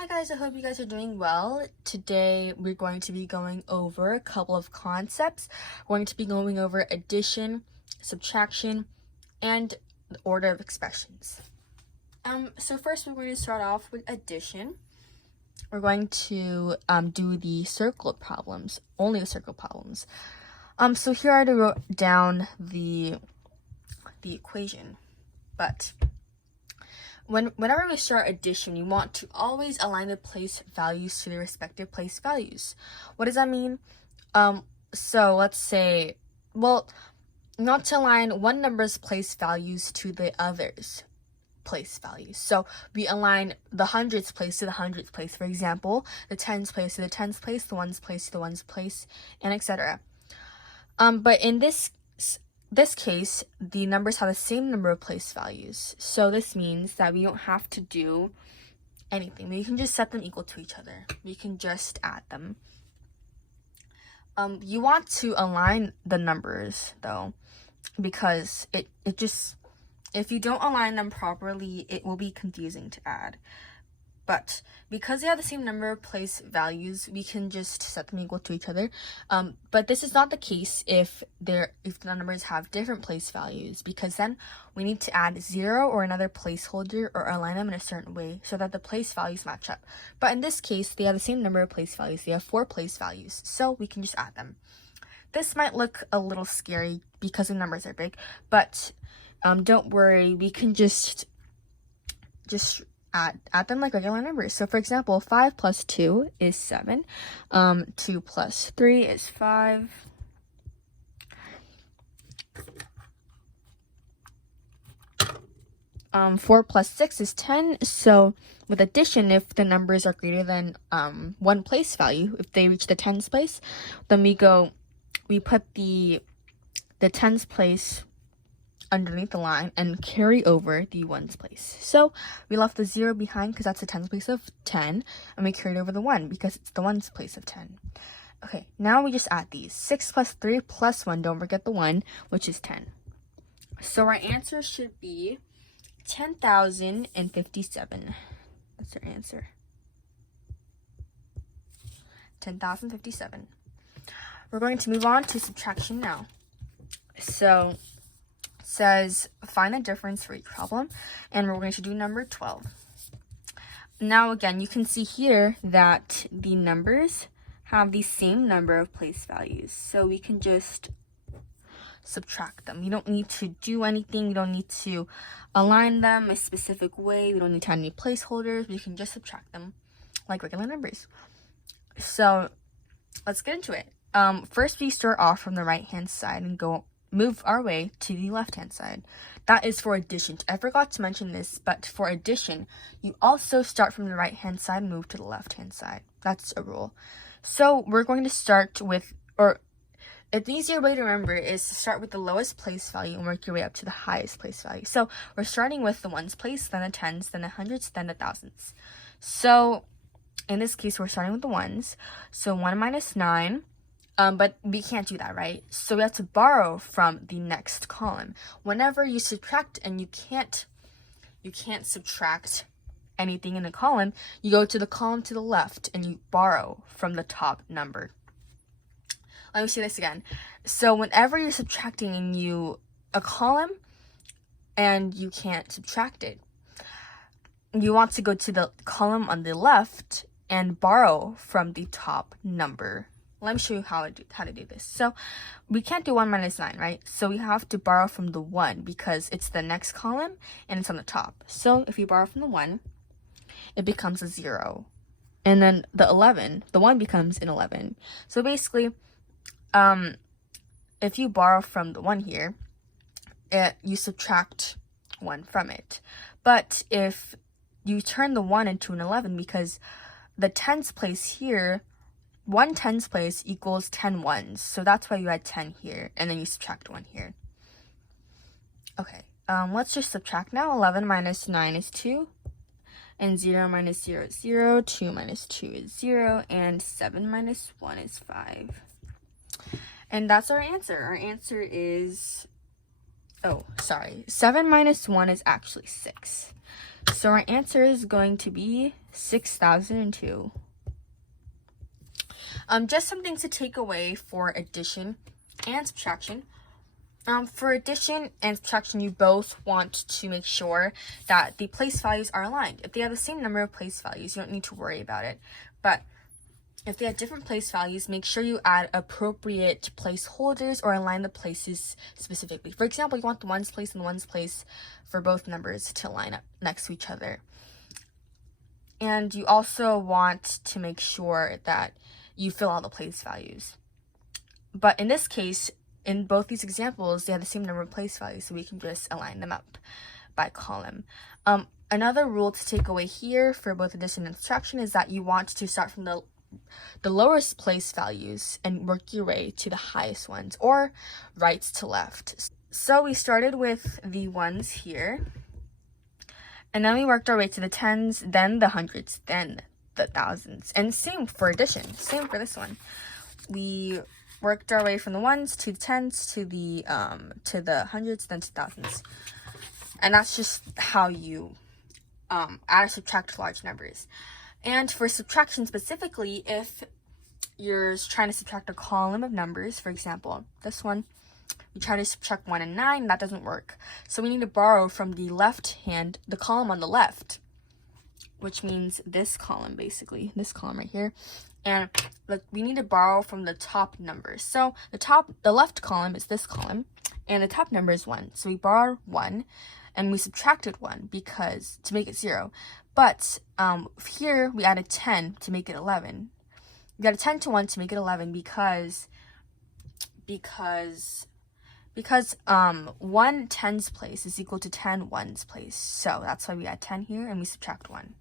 Hi guys, I hope you guys are doing well. Today we're going to be going over a couple of concepts. We're going to be going over addition, subtraction, and the order of expressions. So first we're going to start off with addition. We're going to do the circle problems, only the circle problems. So here I wrote down the equation, but whenever we start addition, you want to always align the place values to their respective place values. What does that mean? So let's say, not to align one number's place values to the other's place values. So we align the hundredths place to the hundredths place, for example, the tens place to the tens place, the ones place to the ones place, and etc. But in this case, the numbers have the same number of place values. So this means that we don't have to do anything. We can just set them equal to each other. We can just add them. You want to align the numbers though, because it just, if you don't align them properly, it will be confusing to add. But because they have the same number of place values, we can just set them equal to each other. But this is not the case if the numbers have different place values, because then we need to add 0 or another placeholder or align them in a certain way so that the place values match up. But in this case, they have the same number of place values. They have 4 place values, so we can just add them. This might look a little scary because the numbers are big, but don't worry, we can just add them like regular numbers. So for example, 5 plus 2 is 7. 2 plus 3 is 5. 4 plus 6 is 10. So with addition, if the numbers are greater than one place value, if they reach the tens place, then we put the tens place underneath the line and carry over the ones place. So we left the 0 behind because that's the tens place of 10, and we carried over the 1 because it's the ones place of 10. Okay, now we just add these. 6 plus 3 plus 1, don't forget the 1, which is 10. So our answer should be 10,057. That's our answer. 10,057. We're going to move on to subtraction now. So says find the difference for each problem, and we're going to do number 12. Now again, you can see here that the numbers have the same number of place values, so we can just subtract them. You don't need to do anything. You don't need to align them a specific way. We don't need to add any placeholders. We can just subtract them like regular numbers. So let's get into it. First we start off from the right hand side and move our way to the left hand side. That is for addition. I forgot to mention this, but for addition, you also start from the right hand side and move to the left hand side. That's a rule. So we're going to start with, or an easier way to remember is to start with the lowest place value and work your way up to the highest place value. So we're starting with the ones place, then the tens, then the hundreds, then the thousands. So in this case, we're starting with the ones. So 1 minus 9. But we can't do that, right? So we have to borrow from the next column. Whenever you subtract and you can't subtract anything in a column, you go to the column to the left and you borrow from the top number. Let me say this again. So whenever you're subtracting a column and you can't subtract it, you want to go to the column on the left and borrow from the top number. Let me show you how to do this. So we can't do 1 minus 9, right? So we have to borrow from the 1 because it's the next column and it's on the top. So if you borrow from the 1, it becomes a 0. And then the 11, the 1 becomes an 11. So basically, if you borrow from the 1 here, you subtract 1 from it. But if you turn the 1 into an 11, because the tens place here, 1 tens place equals 10 ones. So that's why you add 10 here, and then you subtract 1 here. Okay, let's just subtract now. 11 minus 9 is 2, and 0 minus 0 is 0, 2 minus 2 is 0, and 7 minus 1 is 5. And that's our answer. Our answer is, 7 minus 1 is actually 6. So our answer is going to be 6,002. Just some things to take away for addition and subtraction. For addition and subtraction, you both want to make sure that the place values are aligned. If they have the same number of place values, you don't need to worry about it. But if they have different place values, make sure you add appropriate placeholders or align the places specifically. For example, you want the ones place and the ones place for both numbers to line up next to each other. And you also want to make sure that you fill all the place values. But in this case, in both these examples, they have the same number of place values, so we can just align them up by column. Another rule to take away here for both addition and subtraction is that you want to start from the lowest place values and work your way to the highest ones, or right to left. So we started with the ones here, and then we worked our way to the tens, then the hundreds, then the thousands. And same for addition, same for this one. We worked our way from the ones to the tens to the hundreds, then to thousands. And that's just how you add or subtract large numbers. And for subtraction specifically, if you're trying to subtract a column of numbers, for example, this one, we try to subtract 1 and 9, that doesn't work. So we need to borrow from the left hand, the column on the left, which means this column, basically, this column right here. And we need to borrow from the top numbers. So the left column is this column, and the top number is 1. So we borrowed 1, and we subtracted 1 because to make it 0. But here we added 10 to make it 11. We added 10 to 1 to make it 11 because 1 tens place is equal to 10 ones place. So that's why we add 10 here and we subtract 1.